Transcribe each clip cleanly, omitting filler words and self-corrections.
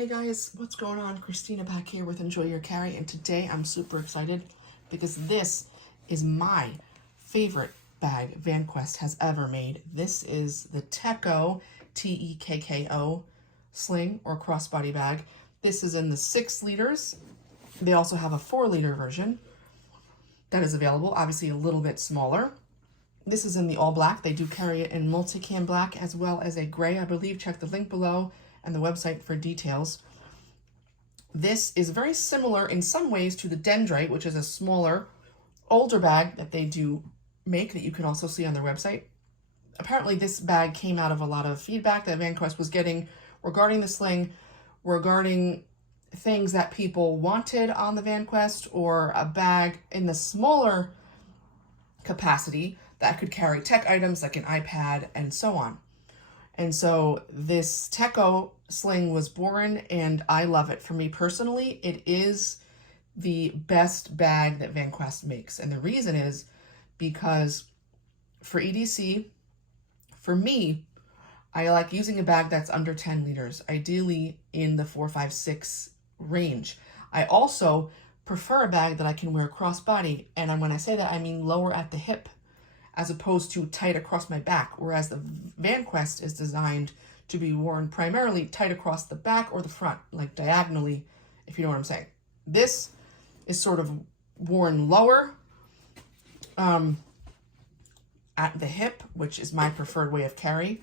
Hey guys, what's going on? Christina back here with Enjoy Your Carry, and today I'm super excited because this is my favorite bag Vanquest has ever made. This is the TEKKO, T-E-K-K-O Sling or crossbody bag. This is in the 6 liters. They also have a 4-liter version that is available, obviously a little bit smaller. This is in the all black. They do carry it in multicam black as well as a gray, I believe. Check the link below and the website for details. This is very similar in some ways to the Dendrite, which is a smaller, older bag that they do make that you can also see on their website. Apparently this bag came out of a lot of feedback that Vanquest was getting regarding the sling, regarding things that people wanted on the Vanquest, or a bag in the smaller capacity that could carry tech items like an iPad and so on. And so this TEKKO Sling was born, and I love it. For me personally, it is the best bag that Vanquest makes. And the reason is because for EDC, for me, I like using a bag that's under 10 liters, ideally in the 4, 5, 6 range. I also prefer a bag that I can wear crossbody. And when I say that, I mean lower at the hip, as opposed to tight across my back, whereas the Vanquest is designed to be worn primarily tight across the back or the front, like diagonally, if you know what I'm saying. This is sort of worn lower at the hip, which is my preferred way of carry.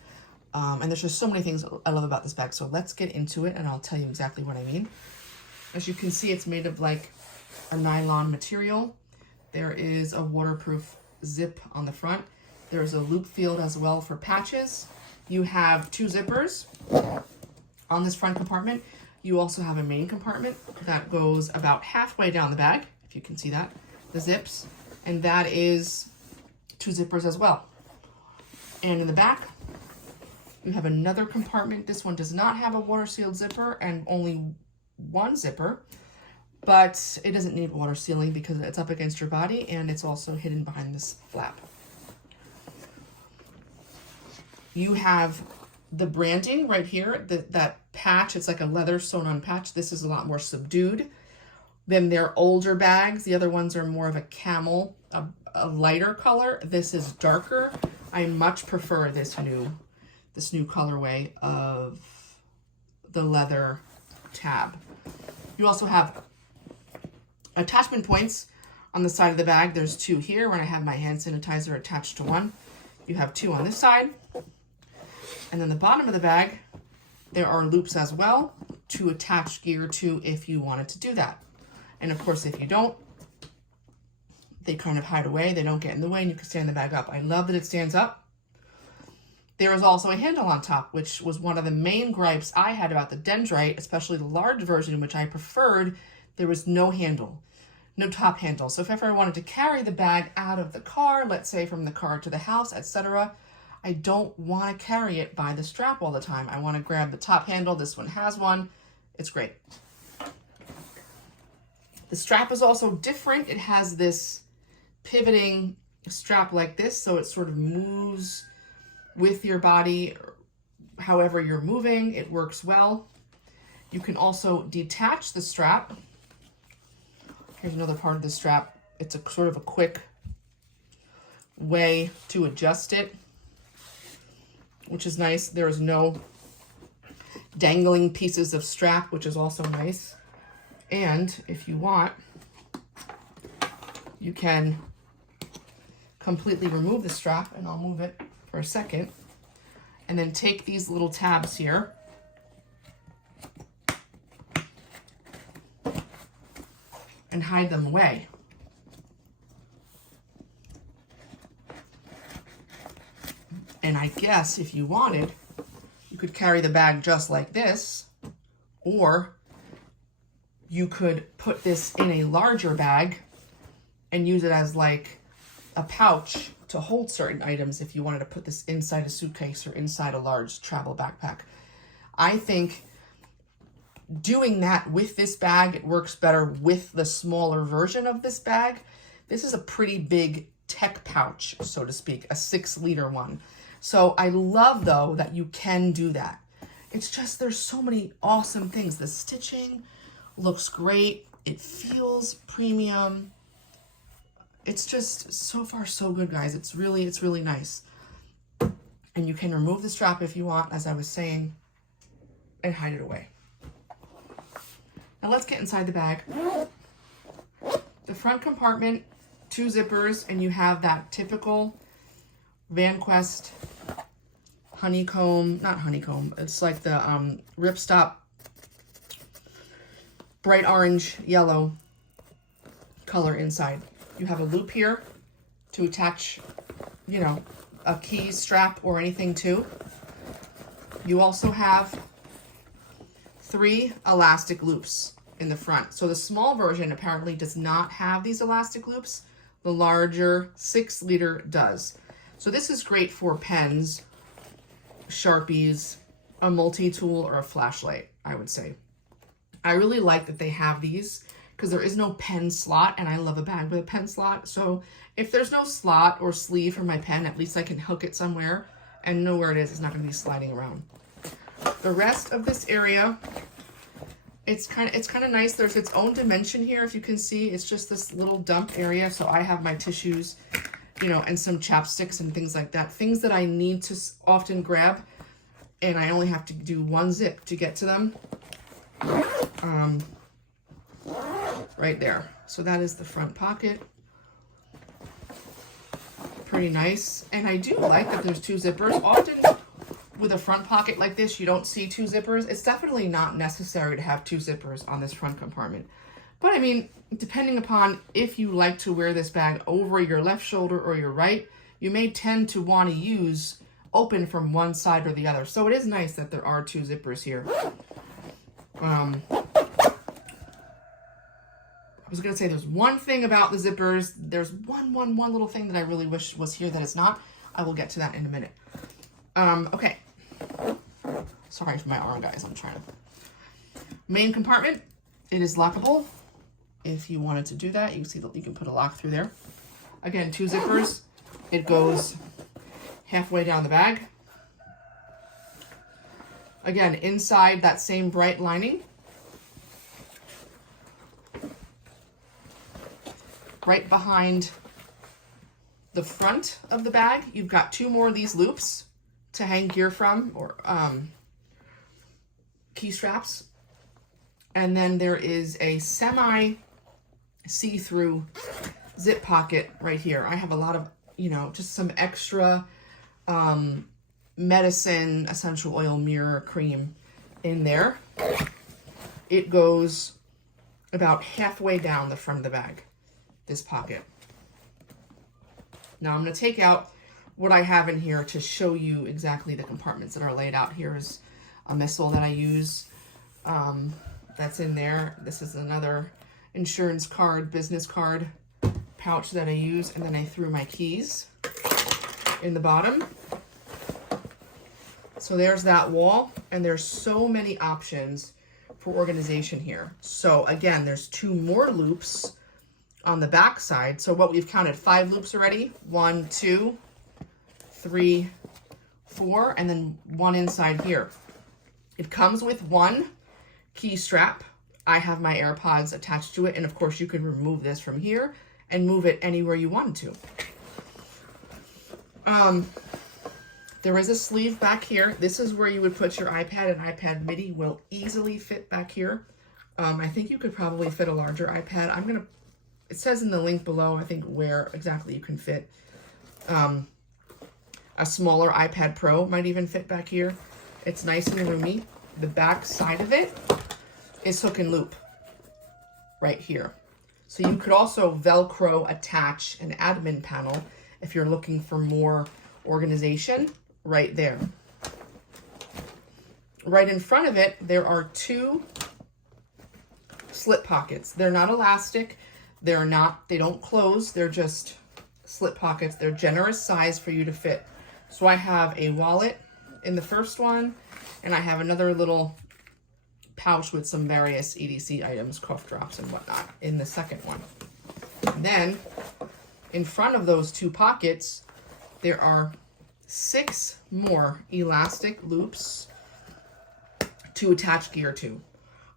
And there's just so many things I love about this bag. So let's get into it and I'll tell you exactly what I mean. As you can see, it's made of like a nylon material. There is a waterproof zip on the front. There's a loop field as well for patches. You have 2 zippers on this front compartment. You also have a main compartment that goes about halfway down the bag, if you can see that, the zips, and that is 2 zippers as well. And in the back, you have another compartment. This one does not have a water sealed zipper and only 1 zipper, but it doesn't need water sealing because it's up against your body and it's also hidden behind this flap. You have the branding right here, that patch. It's like a leather sewn on patch. This is a lot more subdued than their older bags. The other ones are more of a camel, a lighter color. This is darker. I much prefer this new colorway of the leather tab. You also have attachment points on the side of the bag. There's 2 here when I have my hand sanitizer attached to one. You have 2 on this side. And then the bottom of the bag, there are loops as well to attach gear to if you wanted to do that. And of course, if you don't, they kind of hide away. They don't get in the way and you can stand the bag up. I love that it stands up. There is also a handle on top, which was one of the main gripes I had about the Dendrite, especially the large version, which I preferred. There was no handle, no top handle. So if ever I wanted to carry the bag out of the car, let's say from the car to the house, etc., I don't want to carry it by the strap all the time. I want to grab the top handle. This one has one. It's great. The strap is also different. It has this pivoting strap like this, so it sort of moves with your body however you're moving. It works well. You can also detach the strap. Here's another part of the strap. It's a sort of a quick way to adjust it, which is nice. There's no dangling pieces of strap, which is also nice. And if you want, you can completely remove the strap, and I'll move it for a second, and then take these little tabs here and hide them away. And I guess if you wanted, you could carry the bag just like this, or you could put this in a larger bag and use it as like a pouch to hold certain items if you wanted to put this inside a suitcase or inside a large travel backpack. I think doing that with this bag, it works better with the smaller version of this bag. This is a pretty big tech pouch, so to speak, a 6-liter one. So I love, though, that you can do that. It's just, there's so many awesome things. The stitching looks great. It feels premium. It's just so far so good, guys. It's really nice. And you can remove the strap if you want, as I was saying, and hide it away. Now let's get inside the bag. The front compartment, 2 zippers, and you have that typical Vanquest honeycomb, not honeycomb, it's like the ripstop bright orange yellow color inside. You have a loop here to attach, you know, a key strap or anything to. You also have 3 elastic loops in the front. So the small version apparently does not have these elastic loops. The larger 6-liter does. So this is great for pens, Sharpies, a multi-tool, or a flashlight, I would say. I really like that they have these because there is no pen slot, and I love a bag with a pen slot. So if there's no slot or sleeve for my pen, at least I can hook it somewhere and know where it is. It's not going to be sliding around. The rest of this area, it's kind of nice. There's its own dimension here. If you can see, it's just this little dump area. So I have my tissues, you know, and some chapsticks and things like that. Things that I need to often grab, and I only have to do 1 zip to get to them. Right there. So that is the front pocket. Pretty nice. And I do like that there's 2 zippers. Often with a front pocket like this, you don't see 2 zippers. It's definitely not necessary to have 2 zippers on this front compartment. But I mean, depending upon if you like to wear this bag over your left shoulder or your right, you may tend to want to use open from one side or the other. So it is nice that there are 2 zippers here. I was going to say there's one thing about the zippers. There's one little thing that I really wish was here that it's not. I will get to that in a minute. Okay. Sorry for my arm, guys. I'm trying to... Main compartment. It is lockable. If you wanted to do that, you can see that you can put a lock through there. Again, 2 zippers. It goes halfway down the bag. Again, inside that same bright lining. Right behind the front of the bag, you've got 2 more of these loops to hang gear from, or key straps. And then there is a semi see-through zip pocket right here. I have a lot of, you know, just some extra medicine, essential oil, mirror, cream in there. It goes about halfway down the front of the bag, this pocket. Now I'm going to take out what I have in here to show you exactly the compartments that are laid out. Here's a missile that I use that's in there. This is another insurance card, business card pouch that I use, and then I threw my keys in the bottom. So there's that wall, and there's so many options for organization here. So again, there's 2 more loops on the back side. So what we've counted 5 loops already. 1, 2, 3, 4, and then 1 inside here. It comes with 1 key strap. I have my AirPods attached to it, and of course you can remove this from here and move it anywhere you want to. There is a sleeve back here. This is where you would put your iPad, and iPad mini will easily fit back here. I think you could probably fit a larger iPad. It says in the link below, I think, where exactly you can fit. A smaller iPad Pro might even fit back here. It's nice and roomy. The back side of it is hook and loop right here. So you could also Velcro attach an admin panel if you're looking for more organization right there. Right in front of it, there are 2 slip pockets. They're not elastic. They don't close. They're just slip pockets. They're generous size for you to fit. So I have a wallet in the first one, and I have another little pouch with some various EDC items, cough drops and whatnot, in the second one. And then in front of those 2 pockets, there are 6 more elastic loops to attach gear to.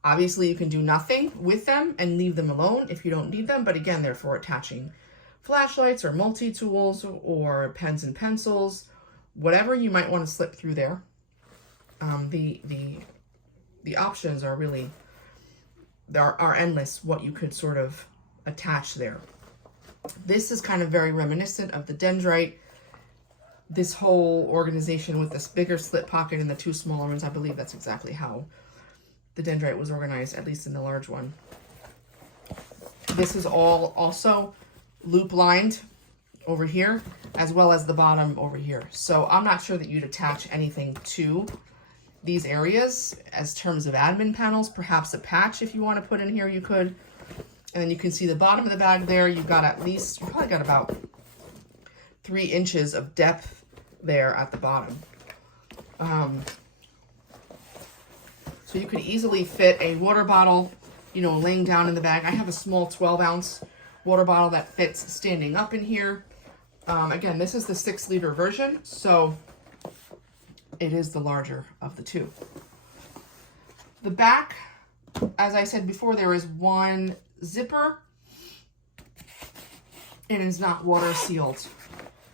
Obviously, you can do nothing with them and leave them alone if you don't need them. But again, they're for attaching flashlights or multi-tools or pens and pencils, whatever you might want to slip through there. The options are really, are endless what you could sort of attach there. This is kind of very reminiscent of the Dendrite. This whole organization with this bigger slip pocket and the two smaller ones, I believe that's exactly how the Dendrite was organized, at least in the large one. This is all also loop lined over here, as well as the bottom over here. So I'm not sure that you'd attach anything to these areas as terms of admin panels. Perhaps a patch, if you want to put in here, you could. And then you can see the bottom of the bag there. You've got at least, you probably got about 3 inches of depth there at the bottom. So you could easily fit a water bottle, you know, laying down in the bag. I have a small 12-ounce water bottle that fits standing up in here. Again, this is the 6-liter version, so it is the larger of the two. The back, as I said before, there is one zipper, and it's not water sealed.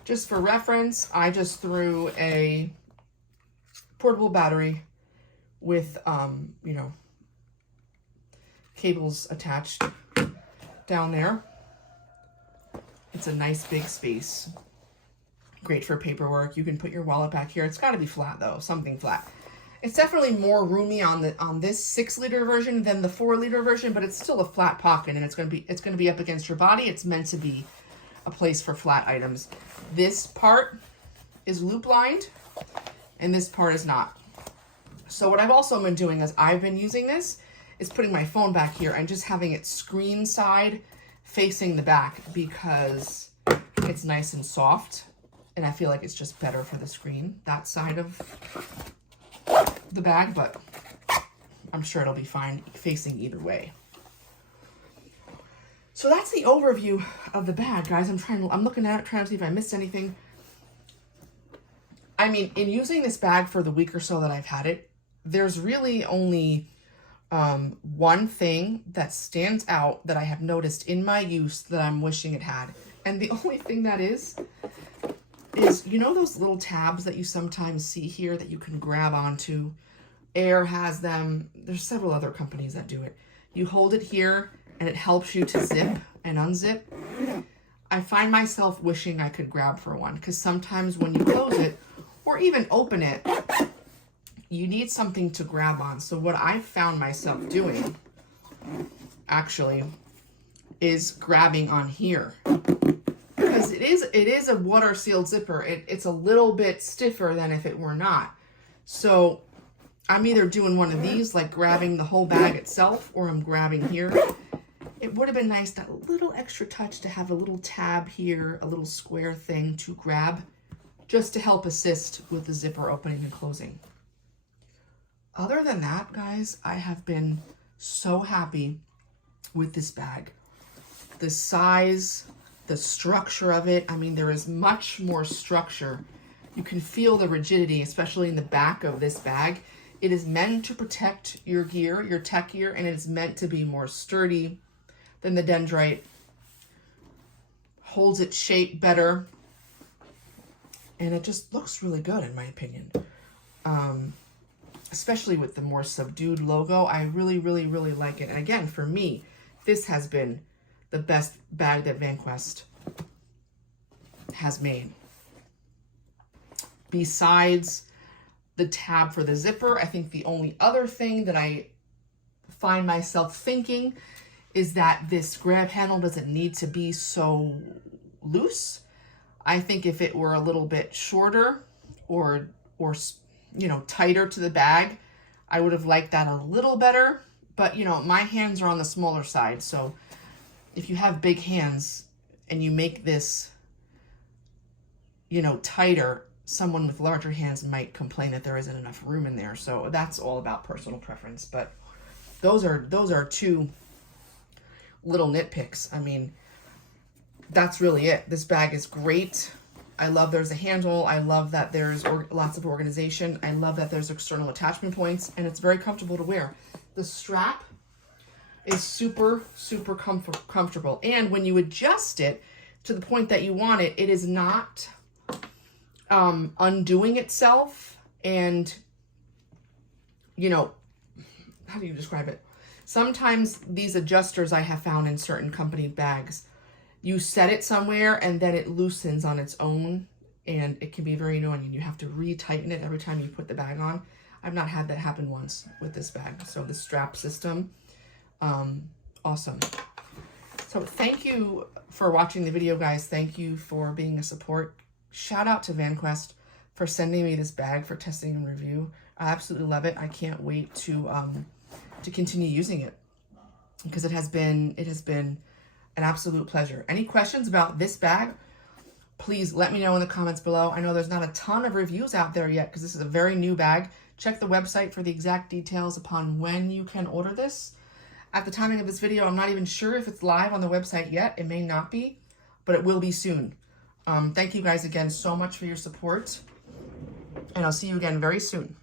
Just for reference, I just threw a portable battery with, you know, cables attached down there. It's a nice big space. Great for paperwork. You can put your wallet back here. It's got to be flat though, something flat. It's definitely more roomy on this 6-liter version than the 4-liter version, but it's still a flat pocket, and it's going to be up against your body. It's meant to be a place for flat items. This part is loop lined, and this part is not. So what I've also been doing is I've been using this is putting my phone back here and just having it screen side facing the back, because it's nice and soft, and I feel like it's just better for the screen, that side of the bag, but I'm sure it'll be fine facing either way. So that's the overview of the bag, guys. I'm looking at it, trying to see if I missed anything. I mean, in using this bag for the week or so that I've had it, there's really only one thing that stands out that I have noticed in my use that I'm wishing it had. And the only thing that is, you know those little tabs that you sometimes see here that you can grab onto? Air has them. There's several other companies that do it. You hold it here and it helps you to zip and unzip. I find myself wishing I could grab for one, because sometimes when you close it or even open it, you need something to grab on. So what I found myself doing actually is grabbing on here, because it is a water sealed zipper. It's a little bit stiffer than if it were not. So I'm either doing one of these, like grabbing the whole bag itself, or I'm grabbing here. It would have been nice, that little extra touch, to have a little tab here, a little square thing to grab, just to help assist with the zipper opening and closing. Other than that, guys, I have been so happy with this bag. The size, the structure of it. I mean, there is much more structure. You can feel the rigidity, especially in the back of this bag. It is meant to protect your gear, your tech gear, and it is meant to be more sturdy than the Dendrite. Holds its shape better, and it just looks really good, in my opinion. Especially with the more subdued logo. I really, really, really like it. And again, for me, this has been the best bag that Vanquest has made. Besides the tab for the zipper, I think the only other thing that I find myself thinking is that this grab handle doesn't need to be so loose. I think if it were a little bit shorter or you know, tighter to the bag, I would have liked that a little better. But, you know, my hands are on the smaller side. So if you have big hands and you make this, you know, tighter, someone with larger hands might complain that there isn't enough room in there. So that's all about personal preference. But those are two little nitpicks. I mean, that's really it. This bag is great. I love there's a handle. I love that there's lots of organization. I love that there's external attachment points, and it's very comfortable to wear. The strap is super, super comfortable. And when you adjust it to the point that you want it, it is not undoing itself. And, you know, how do you describe it? Sometimes these adjusters I have found in certain company bags, you set it somewhere and then it loosens on its own, and it can be very annoying, and you have to retighten it every time you put the bag on. I've not had that happen once with this bag. So the strap system, awesome. So thank you for watching the video, guys. Thank you for being a support. Shout out to Vanquest for sending me this bag for testing and review. I absolutely love it. I can't wait to continue using it, because it has been an absolute pleasure. Any questions about this bag, please let me know in the comments below. I know there's not a ton of reviews out there yet because this is a very new bag. Check the website for the exact details upon when you can order this. At the timing of this video, I'm not even sure if it's live on the website yet. It may not be, but it will be soon. Thank you guys again so much for your support, and I'll see you again very soon.